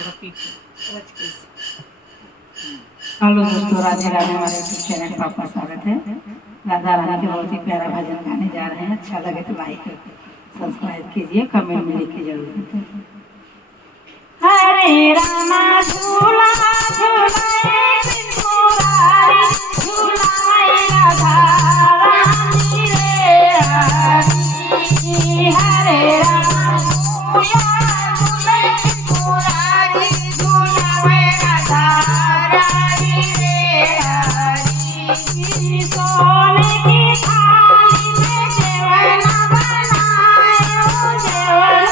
Hello दोस्तों, राधे राधे। हमारे YouTube channel पर आपका स्वागत है। राधा रानी के बहुत ही प्यारा भजन गाने जा रहे हैं। अच्छा लगे तो लाइक सब्सक्राइब कीजिए, कमेंट में लिखिए जरूर। हरे रामा झूला झूलाए त्रिपुरारी, झूलाए राधा रानी रे हरी। हरे रामा झूला झूलाए त्रिपुरारी, झूलाए राधा रानी रे हरी। सोने की थाली में जेवन बनायो, जेवन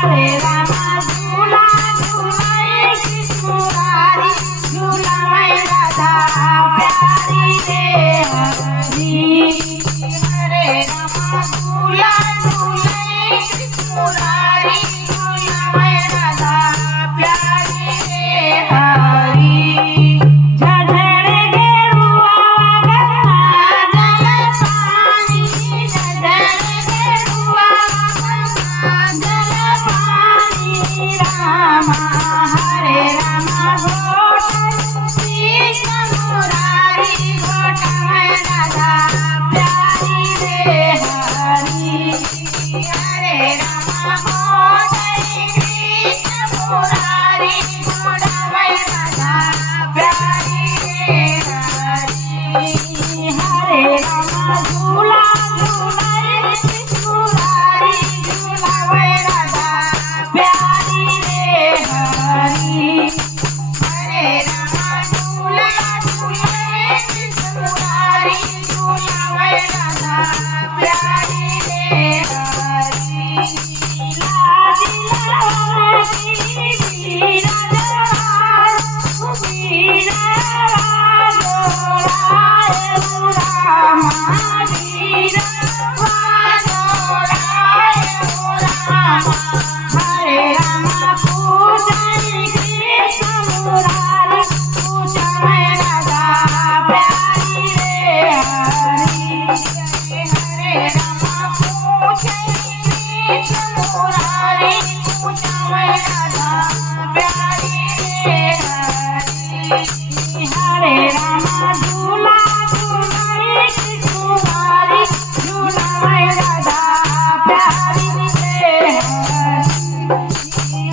हरे रामा झूला झूलाए त्रिपुरारी, झूलाए राधा प्यारी रे हरी। हरे रामा झूला झूलाए त्रिपुरारी, झूलाए राधा प्यारी रे हरी। झझड़ गेरुआ गंगा जल पानी, झझड़ गेरुआ रामा। हरे रामा घोट कृष्ण मुरारी, घोटमय राधा प्यारी रे हरी। हरे रामा घोट कृष्ण मुरारी, घोटमय राधा प्यारी रे हरी। हरे रामा झूला झूलाए त्रिपुरारी, झूलाए राधा प्यारी रे हरी। हरे रामा झूला झूलाए त्रिपुरारी, झूलाए राधा प्यारी रे हरी। लाजी लहरी वीरा जवान, वीरा जोड़ाए रामा, वीरा जोड़ाए रामा। हरे रामा पूजन कृष्ण मुरारी, पूजन राधा प्यारी रे हरी। हरे रामा पूजन कृष्ण मुरारी, पूजन राधा प्यारी रे हरी। हरे रामा झूला झूलाए त्रिपुरारी, झूलाए राधा प्यारी रे हरी।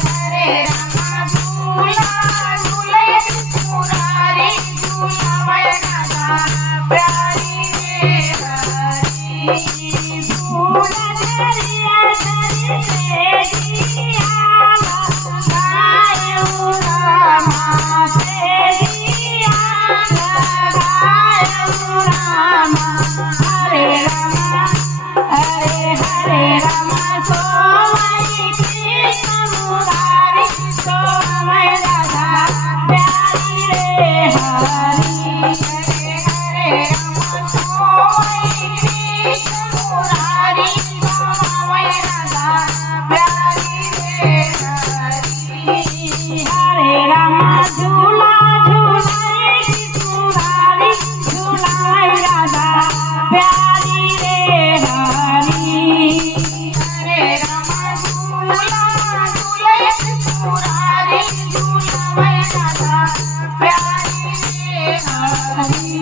हरे रामा झूला झूलाए त्रिपुरारी, झूलाए राधा प्यारी रे हरी। झूला झरिया झरी से जियाला, गायो रामा से जियाला, गायो रामा। हरे रामा हरे रामा सोमय कृष्ण मुरारी, सोमय राधा प्यारी रे हरी। हरे रामा सोमय कृष्ण मुरारी, सोमय राधा प्यारी रे हरी। हरे रामा झूला झूलाए त्रिपुरारी, झूलाए राधा प्यारी रे हरी। हरे रामा झूला झूलाए त्रिपुरारी, झूलाए राधा प्यारी रे हरी।